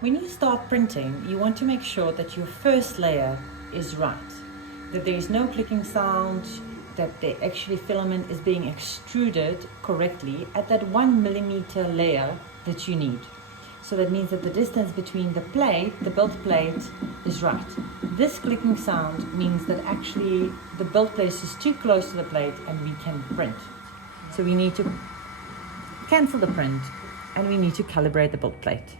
When you start printing, you want to make sure that your first layer is right, that there is no clicking sound, that the actually filament is being extruded correctly at that 1 millimeter layer that you need. So that means that the distance between the plate, the build plate, is right. This clicking sound means that actually the build plate is too close to the plate and we can print. So we need to cancel the print and we need to calibrate the build plate.